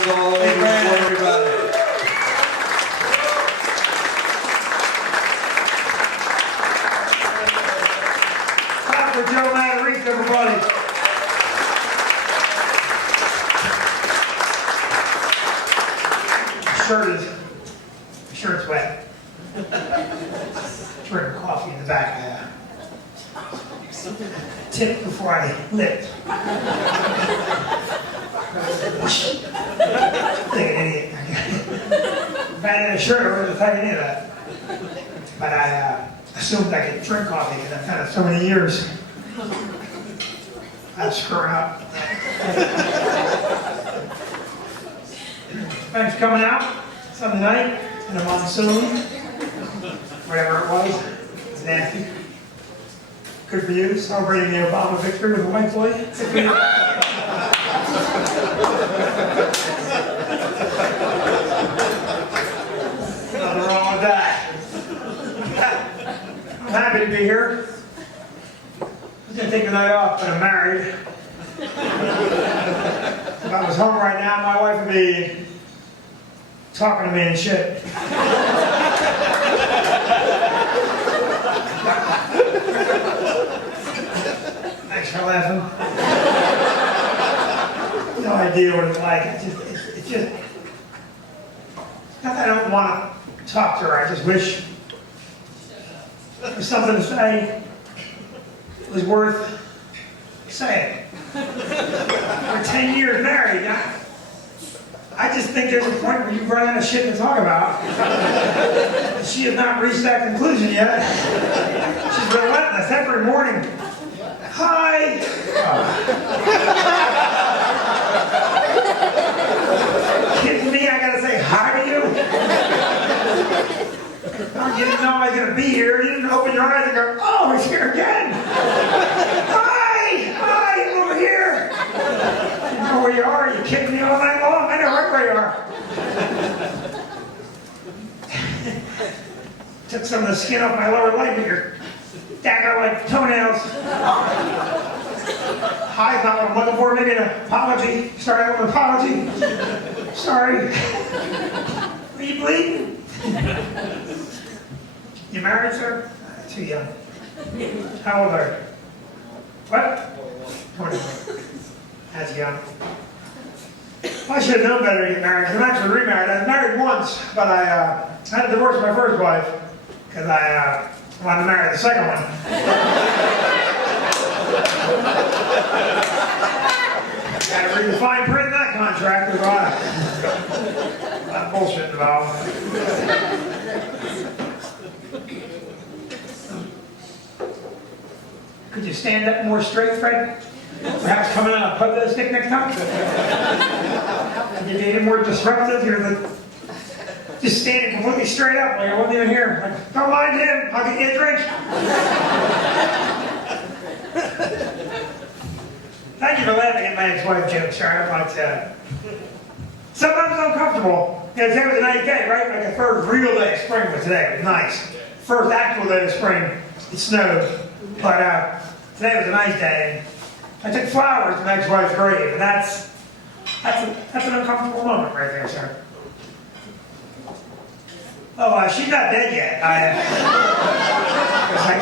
Brand's all over for everybody. Clap for Joe Matarese, everybody. Shirt's wet. Drinking coffee in the back. Tip before I lift. Like an idiot. If I had a shirt, I wouldn't have taken any of that. But I assumed I could drink coffee because I've done it so many years. I'm screwing up. Thanks for coming out Sunday night in a monsoon. Whatever it was. It's nasty. Good for you, celebrating the Obama victory with a white boy. Nothing wrong with that. I'm happy to be here. I was going to take the night off, but I'm married. If I was home right now, my wife would be talking to me and shit. Thanks for laughing. No idea what it's like. It's just, not that I don't want to talk to her. I just wish there was something to say that was worth saying. We're 10 years married. I just think there's a point where you run out of shit to talk about. She has not reached that conclusion yet. She's relentless every morning. Hi. Kidding me? I gotta say hi to you? Oh, you didn't know I was gonna be here. You didn't open your eyes and go, oh, he's here again. Hi, I'm over here. You know where you are? You kidding me all night long? I know right where you are. Took some of the skin off my lower leg with your dagger-like toenails. Hi, not what I'm looking for. Maybe an apology. Start out with an apology. Sorry. Are you bleeding? You married, sir? Too young. How old are you? What? 21. That's young. Well, I should have known better to get married, because I'm actually remarried. I was married once, but I had to divorce my first wife, because I wanted to marry the second one. Got to read the fine print in that contract. There's a lot of bullshit involved. Could you stand up more straight, Fred? Perhaps coming on a pogo stick next time? Could you be any more disruptive? You're just standing completely straight up like I wasn't even here. Like, don't mind him, I'll get you a drink. Thank you for laughing at my ex-wife jokes, sir. But sometimes it's uncomfortable. You know, today was a nice day, right? Like the first real day of spring was today. It was nice. First actual day of spring, it snowed. But today was a nice day. I took flowers to my ex-wife's grave, and that's an uncomfortable moment right there, sir. Oh, she's not dead yet. I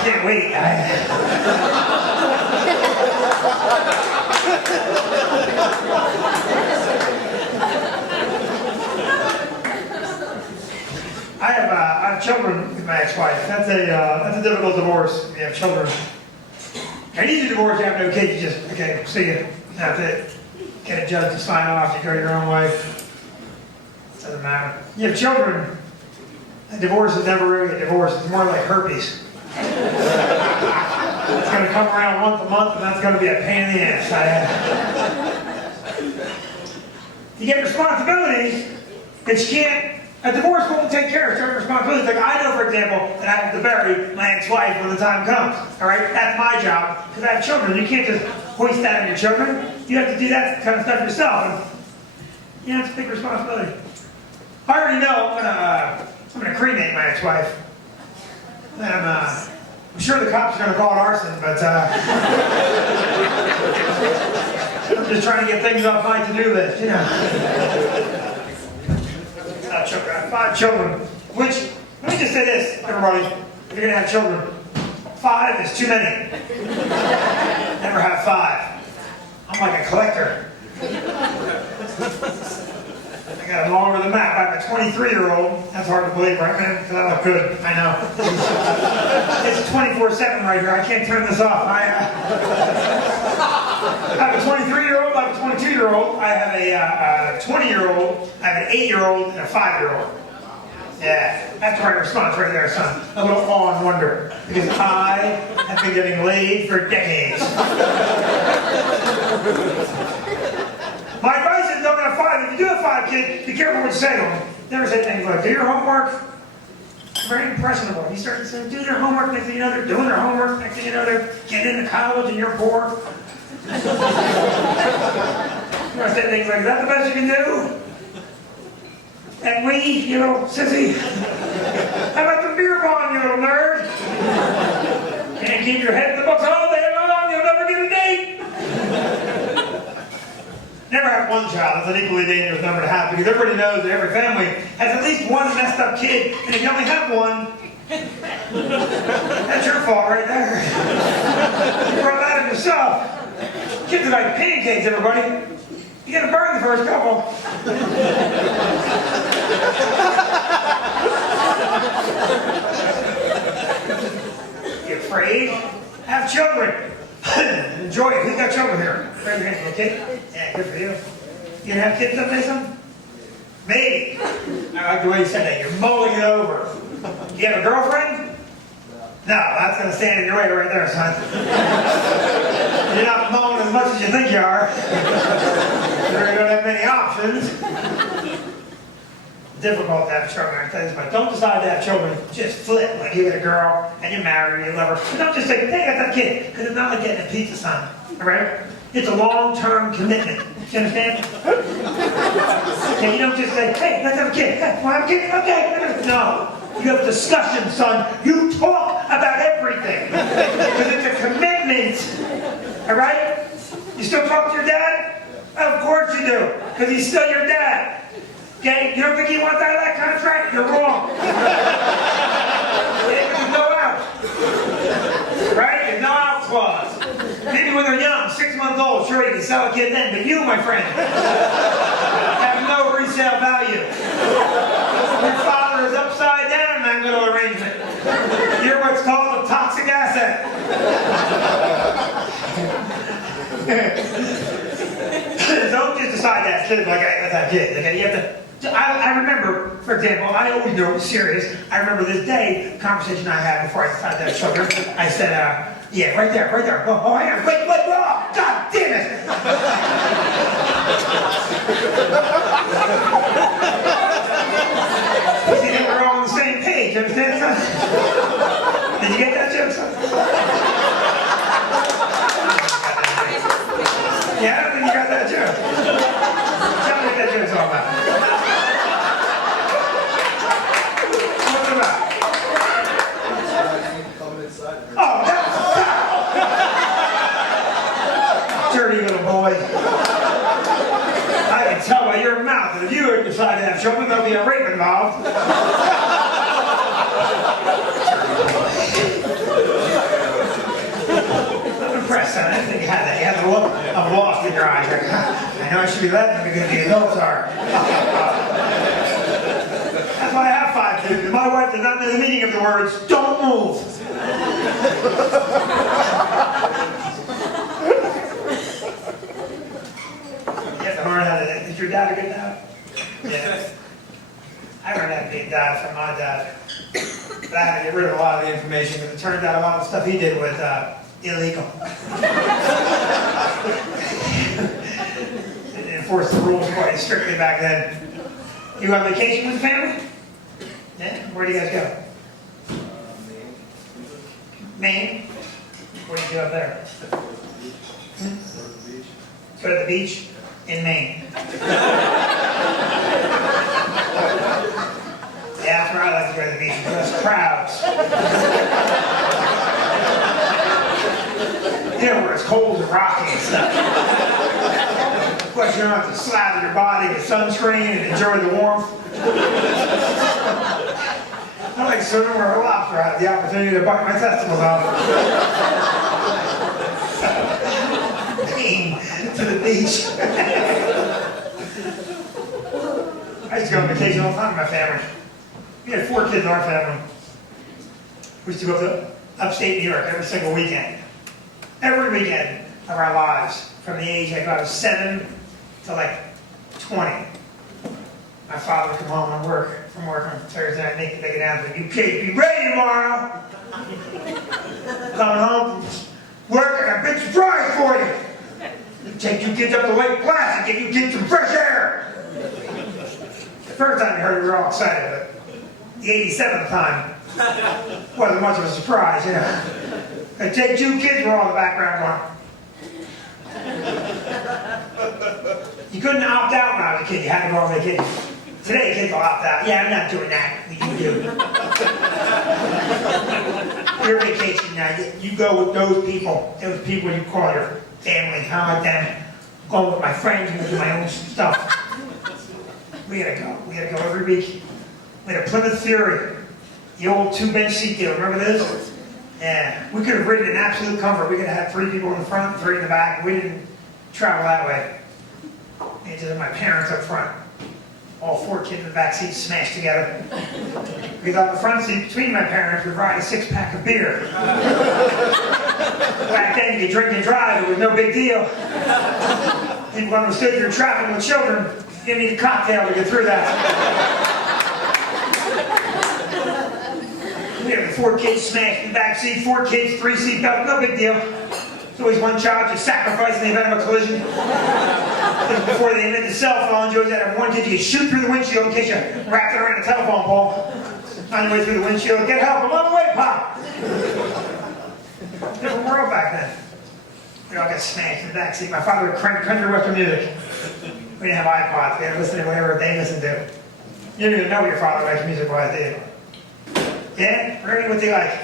can't wait. I have children with my ex-wife. That's a difficult divorce. You have children. An easy divorce, you have no kids. You just, okay, see you. That's it. Get a judge to sign off. You go your own way. Doesn't matter. You have children. A divorce is never really a divorce. It's more like herpes. It's going to come around once a month, and that's going to be a pain in the ass. You get responsibilities that you can't. A divorce won't take care of certain responsibilities. Like I know, for example, that I have to bury my ex-wife when the time comes. All right, that's my job because I have children. You can't just hoist that on your children. You have to do that kind of stuff yourself. And, yeah, it's a big responsibility. I already know I'm gonna cremate my ex-wife. And I'm sure the cops are gonna call it arson, but I'm Just trying to get things off my to-do list, you know. Children. I have 5 children, which, let me just say this, everybody, if you're gonna have children, 5 is too many. Never have 5. I'm like a collector. I got them all over the map. I have a 23-year-old. That's hard to believe, right, man? Because I look good. I know. It's 24/7 right here. I can't turn this off. I have a 23-year-old. I have a 22-year-old. I have a 20-year-old. I have an 8-year-old and a 5-year-old. Yeah, that's the right response right there, son. A little awe and wonder. Because I have been getting laid for decades. My advice is don't have 5. If you do have 5 kids, be careful what you say to them. Never say things like, do your homework. Very impressionable. You start to say, do their homework, next thing you know, they're doing their homework, next thing you know, they're getting into college and you're poor. You want to say things like, is that the best you can do? And we, you little sissy, how about the beer bong, you little nerd? Can't keep your head in the books all day long, you'll never get a date. Never have one child. That's an equally dangerous number to have because everybody knows that every family has at least one messed up kid, and if you only have one, that's your fault right there. You brought that on yourself. Kids are like pancakes, everybody. You gotta burn the first couple. You afraid? Have children. Enjoy it. Who's got children here? Raise your hand, okay? Yeah, good for you. You gonna have kids someday, son? Maybe. I like the way you said that. You're mulling it over. You have a girlfriend? No, that's gonna stand in your way right there, son. You're not mulling as much as you think you are. You really don't have many options. Difficult to have children, I tell you this, but don't decide to have children. Just flip. Like you get a girl and you marry her, you love her. But don't just say, hey, I got that kid. Because it's not like getting a pizza, son. Alright? It's a long-term commitment. You understand? And you don't just say, hey, let's have a kid. Hey, want to have a kid? Okay. No. You have a discussion, son. You talk about everything. Because it's a commitment. Alright? You still talk to your dad? Of course you do. Because he's still your dad. Okay? You don't think he wants out of that contract? You're wrong. There's no out. Right? There's no out clause. Maybe when they're young, 6 months old, sure you can sell a kid then, but you, my friend, have no resale value. Your father is upside down in that little arrangement. You're what's called a toxic asset. Don't just decide to have kids like, hey, let's have kids. Okay? You have to. I remember, for example, I always know it was serious. I remember this day, conversation I had before I decided to have children. I said, yeah, right there. Oh, hang on, wait, oh, God damn it! You see that we're all on the same page, you understand, son? Did you get that joke, son? Yeah, I don't think you got that joke. Tell me what that joke's all about. What's it about? Oh, that's dirty little boy. I can tell by your mouth that if you decide to have children, there'll be a rape involved. I'm impressed, son. I didn't think you had that. You had the look of lost in your eyes. Like, I know I should be laughing because the adults are. That's why I have 5 kids. My wife does not know the meaning of the words, don't move. You have to learn how to, is your dad a good dad? Yeah. I learned how to be a dad from my dad. But I had to get rid of a lot of the information because it turned out a lot of the stuff he did was illegal. They enforced the rules quite strictly back then. You on vacation with the family? Yeah? Where do you guys go? Maine? What do you do up there? Go to the beach in Maine. Yeah, that's where I like to go to the beach, because there's crowds. You know, where it's cold and rocky and stuff. Plus, you don't have to slather your body with sunscreen and enjoy the warmth. I like swimming where a lobster had the opportunity to bite my testicles off. Came to the beach. I used to go on vacation all the time with my family. We had 4 kids in our family. We used to go up to upstate New York every single weekend. Every weekend of our lives, from the age I was 7 to like 20. My father would come home from work on Thursday night, make the announcement, "You kids be ready tomorrow." Coming home from work, I got a big surprise for you. Take you kids up to Lake Placid, get you kids some fresh air. The first time we heard it, we were all excited, but the 87th time wasn't much of a surprise, you know. I take 2 kids, we're all in the background going. You couldn't opt out when I was a kid, you had to go on vacation. Today, kids will opt out. Yeah, I'm not doing that. You do. Your vacation now, you go with those people you call your family. I like them. I'm going with my friends and do my own stuff. We gotta go. We gotta go every week. We had a Plymouth Fury, the old 2-bench seat deal. Remember this? Yeah. We could have ridden in absolute comfort. We could have had 3 people in the front, 3 in the back. We didn't travel that way. We just had my parents up front. All 4 kids in the back seat smashed together. Because on the front seat between my parents would ride a 6-pack of beer. Back then, you drink and drive, it was no big deal. People understood you're traveling with children. You didn't need a cocktail to get through that. We had the 4 kids smashed in the back seat, 4 kids, 3 seat belts, no big deal. There's always one child you sacrifice in the event of a collision. Before they invented cell phones, you always had to have one kid you could shoot through the windshield in case you wrapped it around a telephone pole. On your way through the windshield, get help, I'm on the way, Pop! Different world back then. We all got smashed in the back seat. My father would crank country western music. We didn't have iPods, we had to listen to whatever they listened to. You didn't even know what your father liked music-wise, did you? Yeah? Really? What do you like?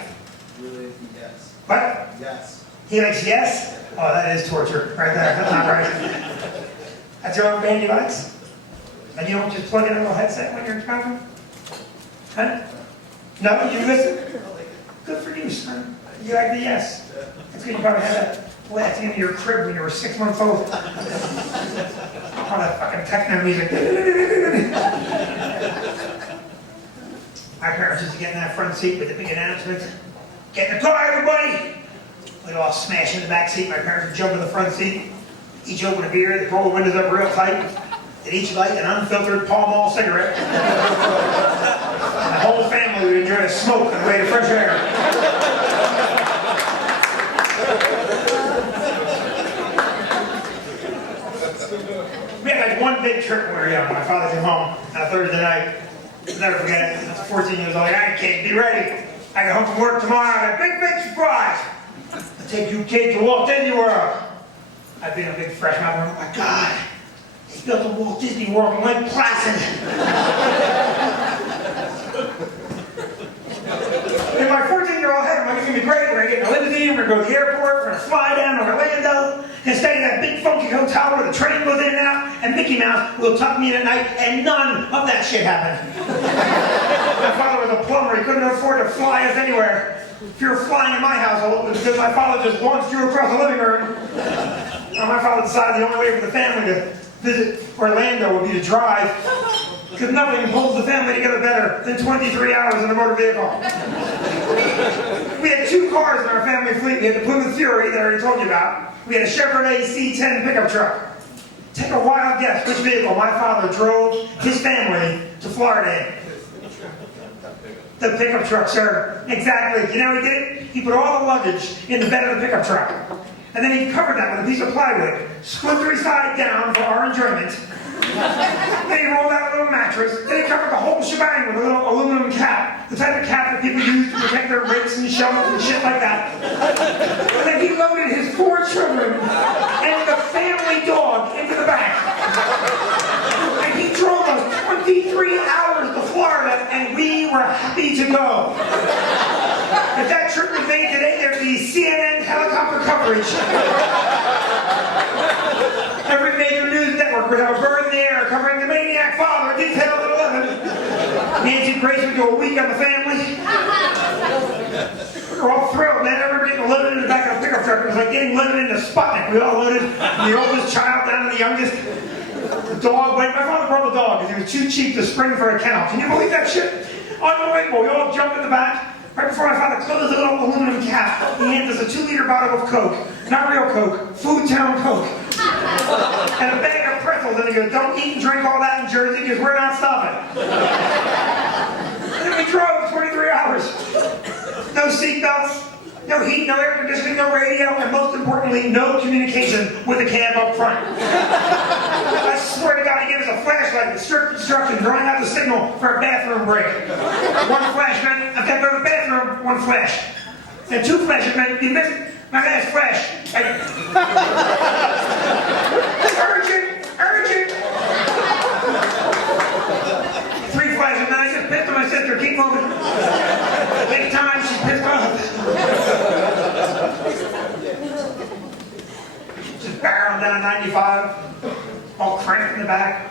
Really, yes. What? Yes. He likes Yes? Oh, that is torture right there. That's not right. That's your own band he likes? And you don't just plug in a little headset when you're traveling? Huh? No? You listen? Good for you, son. You like the Yes? That's good. You probably had that last in your crib when you were 6 months old. All that fucking techno music. My parents used to get in that front seat with the big announcements. Get in the car, everybody! We'd all smash in the back seat. My parents would jump in the front seat, each open a beer, they'd roll the windows up real tight, they'd each light an unfiltered Pall Mall cigarette. The whole family would enjoy a smoke on the way to fresh air. We had like one big trip when we were young. My father came home on a Thursday night. I'll never forget it. I was 14 years old. All right, kids, be ready. I get home from work tomorrow. I got a big surprise. I take you kids to Walt Disney World. I've been a big freshman. I went, oh my God, they built a Walt Disney World in Lake Placid. In my 14-year-old head, I'm like, it's going to be great. We're going to get in a limousine, we're going to go to the airport, we're going to fly down to Orlando, and stay in that big funky hotel where the train goes in and out, and Mickey Mouse will tuck me in at night, and none of that shit happened. My father was a plumber, he couldn't afford to fly us anywhere. If you were flying in my household, it was because my father just launched you across the living room. My father decided the only way for the family to visit Orlando would be to drive, because nothing holds the family together better than 23 hours in a motor vehicle. We had 2 cars in our family fleet. We had the Plymouth Fury that I already told you about. We had a Chevrolet C10 pickup truck. Take a wild guess which vehicle my father drove his family to Florida in. The pickup truck, sir. Exactly. You know what he did? He put all the luggage in the bed of the pickup truck. And then he covered that with a piece of plywood, splintery side down for our enjoyment. Then he rolled out a little mattress. Then he covered the whole shebang with a little aluminum cap. The type of cap that people use to protect their rakes and shovels and shit like that. And then he loaded his 4 children and the family dog into the back. And he drove us 23 hours to Florida, and we were happy to go. If that trip was made today, there'd be CNN helicopter coverage. Every major news network fireworkers that were burned in the air, covering the maniac father, detailed at 11. Nancy Grace would do a week on the family. We were all thrilled, man. Everybody getting loaded in the back of a pickup truck. It was like getting loaded into Sputnik. We all loaded from the oldest child down to the youngest. The dog, my father brought the dog because he was too cheap to spring for a kennel. Can you believe that shit? Unbelievable. We all jumped in the back. Right before my father closed the little aluminum cap, he handed us a 2-liter bottle of Coke. Not real Coke, Food Town Coke. And a bag of pretzels. And he goes, don't eat and drink all that in Jersey because we're not stopping. And then we drove 23 hours. No seatbelts, no heat, no air conditioning, no radio, and most importantly, no communication with the cab up front. I swear to God, he gave us a flashlight with strict instructions, drawing out the signal for a bathroom break. One flash meant I've got to go to the bathroom, one flash. And 2 flashes meant you missed my last flash. Urgent, urgent. 3 flashes, and I just pissed on my sister, keep moving. Big time, she's pissed off. Just barreling down 95, all cramped in the back.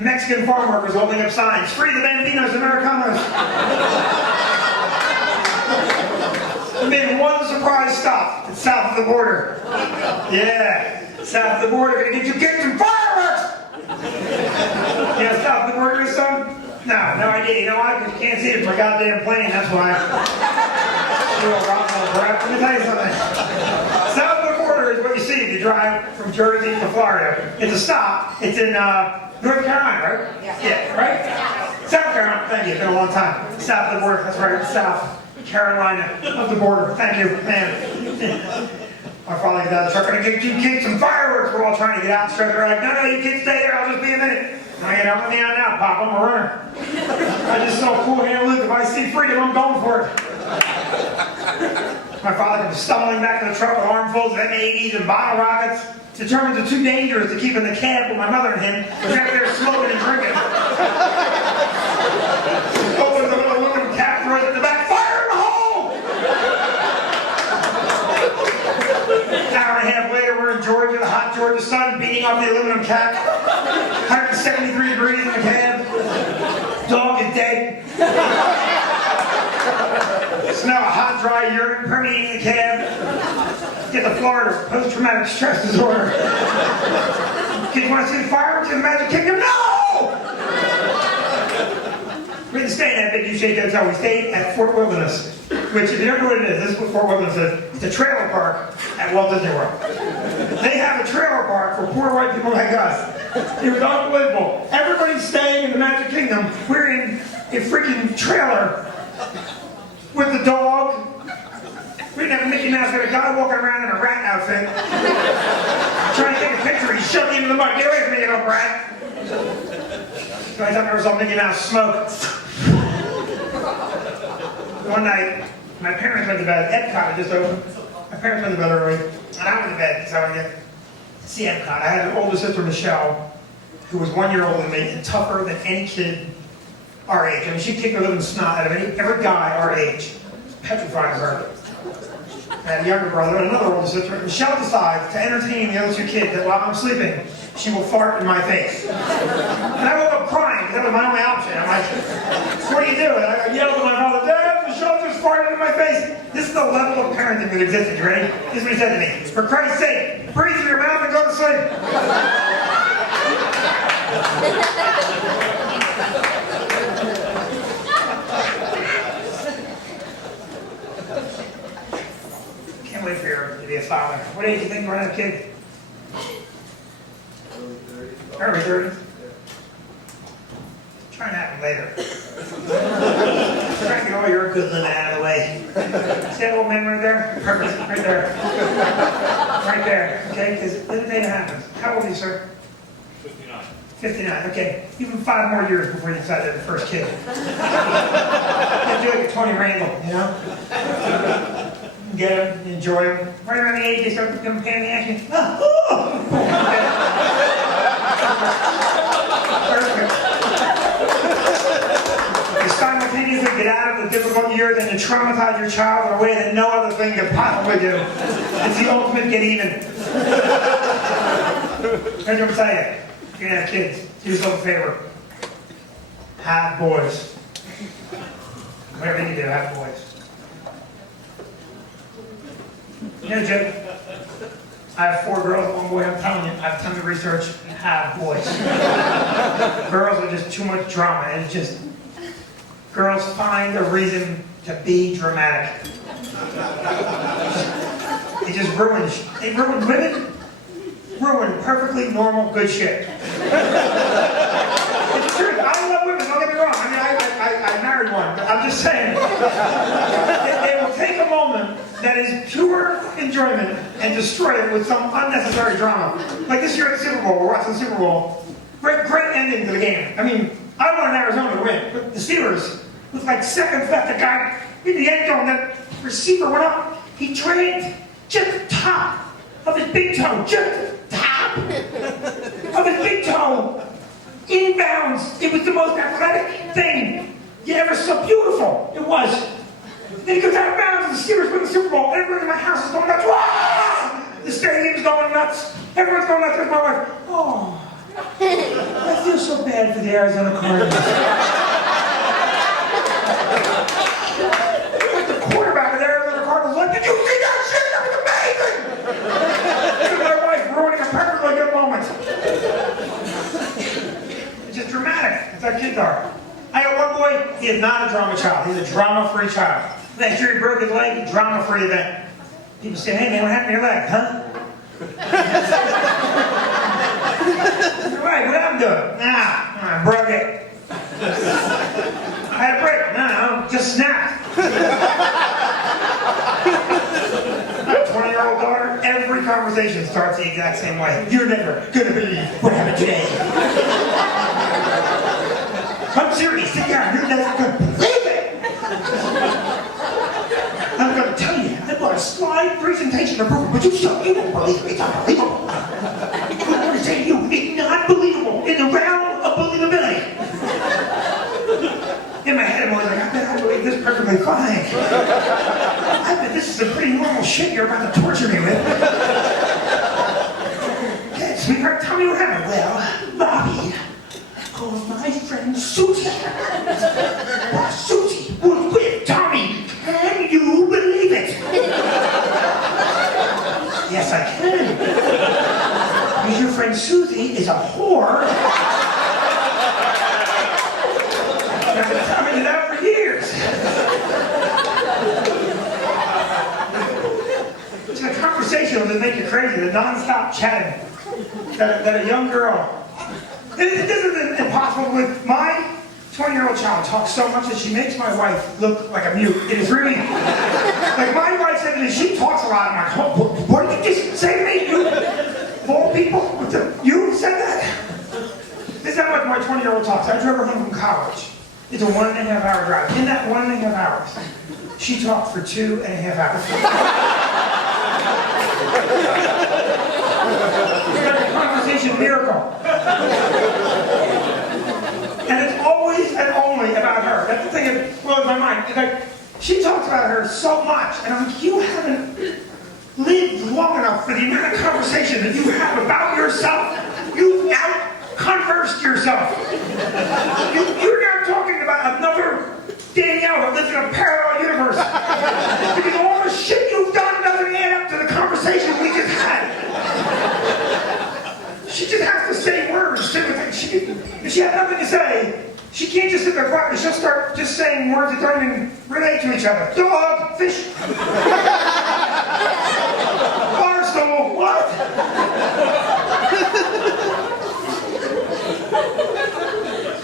Mexican farm workers holding up signs, free the Bambinos Americanos. We made one surprise stop. It's south of the border. Yeah, south of the border. Gonna get you kicked some fireworks! Yeah, south of the border is son? No idea. You know why? Because you can't see it from a goddamn plane, that's why. You old rotten old brat. Let me tell you something. South of the border is what you see if you drive from Jersey to Florida. It's a stop. It's in North Carolina, right? Yeah, right? South Carolina. Thank you. It's been a long time. South of the border. That's right. South Carolina of the border. Thank you, man. My father got out of the truck. Gonna get you kids some fireworks. We're all trying to get out. Straight right. No, you kids stay there. I'll just be a minute. I get out with me on now, Pop. I'm a runner. I just saw a cool hand Luke. If I see freedom, I'm going for it. My father comes stumbling back to the truck with armfuls of M80s and bottle rockets, determined they're too dangerous to keep in the cab with my mother and him, who's out there smoking and drinking. Opens the little aluminum cap, throws it in the back, fire in the hole! An hour and a half later, we're in Georgia, the hot Georgia sun beating off the aluminum cap. 173 degrees in the cab. Dog is dead. Smell of hot, dry urine permeating the cab. Get the Florida post-traumatic stress disorder. Kids want to see the fireworks in the Magic Kingdom? No! We didn't stay in that big U-shaped hotel. We stayed at Fort Wilderness, which, if you don't know what it is, this is what Fort Wilderness is. It's a trailer park at Walt Disney World. They have a trailer park for poor white people like us. It was unbelievable. Everybody's staying in the Magic Kingdom. We're in a freaking trailer with the dog. We didn't have a Mickey Mouse. We had a guy walking around in a rat outfit. Trying to take a picture. He shoved me into the mud. Get away from me, you little rat. So I thought there was all Mickey Mouse smoke. One night, my parents went to bed. Epcot had just opened. My parents went to bed early, and I went to bed because I wanted to see Epcot. I had an older sister, Michelle, who was 1 year older than me and tougher than any kid our age. I mean, she kicked the living snot out of every guy our age. Petrified of her. I had a younger brother and another older sister. Michelle decides to entertain the other 2 kids that while I'm sleeping, she will fart in my face. And I woke up crying because that was my only option. I'm like, what do you do? And I yelled at my father, Dad, Michelle just farted in my face. This is the level of parenting that existed, you ready? This is what he said to me. For Christ's sake, breathe through your mouth and go to sleep. Can't wait for you to be a father. What age do you think you want to have a kid? Early 30s. Try and have them later. Try and get all your good living out of the way. See that old man right there? Perfect. Right there. Right there. Okay? Because the day that happens. How old are you, sir? 59. 59. Okay. Even 5 more years before you decide to have the first kid. You do like a Tony Randall, you know? Get them, enjoy them. Right around the age they start becoming pain in the action. Perfect. You simultaneously get out of the difficult years and you traumatize your child in a way that no other thing could possibly do. It's the ultimate get even. Here's what I'm saying. you're gonna have kids, do yourself a favor. Have boys. Whatever you do, have boys. You know, Jim, I have 4 girls, 1 boy. I'm telling you, I've done the research and have boys. Girls are just too much drama. It's just, girls find a reason to be dramatic. It just ruins, they ruin women, ruin perfectly normal good shit. It's true, I love women, don't get me wrong. I mean, I married one, but I'm just saying. They will take a moment that is pure enjoyment and destroy it with some unnecessary drama. Like this year at the Super Bowl, we're watching the Super Bowl. Great ending to the game. I mean, I wanted Arizona to win, but the Steelers, with like seconds left, the guy in the end zone, that receiver went up, he trained just the top of his big toe, just the top of his big toe, inbounds. It was the most athletic thing you ever saw. Beautiful, it was. Then he goes out of bounds, and the Steelers win the Super Bowl. Everyone in my house is going nuts. Wah! The stadium's going nuts. Everyone's going nuts. There's my wife. Oh, I feel so bad for the Arizona Cardinals. Like the quarterback of the Arizona Cardinals, like, did you see that shit? That was amazing! Look at my wife ruining a perfectly good moment. It's just dramatic. That's how kids are. I got one boy, he is not a drama child. He's a drama-free child. Next year he broke his leg, drama-free event. People say, hey man, what happened to your leg, huh? Your leg, what happened to it? Nah, I broke it. I had a break. No, just snapped. My 20-year-old daughter, every conversation starts the exact same way. You're never gonna believe what happened today. I'm serious, sit down, you're never gonna believe it! I'm gonna tell you, I bought a slide presentation of proof, but you won't believe it, it's unbelievable. I'm gonna say to you, it's not believable in the realm of believability. In my head, I'm always like, I bet I believe this perfectly fine. I bet this is a pretty normal shit you're about to torture me with. Okay, sweetheart, tell me what happened. Well, Bobby called my friend Susie. Well, Susie was with Tommy. Can you believe it? Yes, I can. Because your friend Susie is a whore. I've been telling you that for years. It's a conversation that make you crazy, the non-stop chatting. That a young girl. This isn't impossible with my 20-year-old child talks so much that she makes my wife look like a mute. It is really, like my wife said to me, she talks a lot. I'm like, oh, what did you just say to me? You, of all people, you said that? This is how much my 20-year-old talks. I drove her home from college. It's a 1.5 hour drive. In that 1.5 hours, she talked for 2.5 hours. It's like a conversation miracle. And it's always and only about her. That's the thing that blows my mind. It's like, she talks about her so much, and I'm like, you haven't lived long enough for the amount of conversation that you have about yourself. You've out-conversed yourself. You're now talking about another Danielle that lives in a parallel universe. Because all the shit you've done doesn't add up to the conversation we just had. She just has to say words. If she has nothing to say, she can't just sit there quietly. She'll start just saying words that don't even relate to each other. Dog, fish, barstool, what?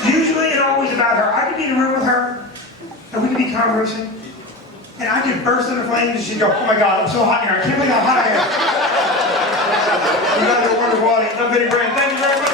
Usually and always about her. I could be in a room with her, and we could be conversing, and I could burst into flames, and she'd go, oh my God, I'm so hot in here. I can't believe how hot I am. You guys are wonderful audience. I'm Vinnie Brand. Thank you very much.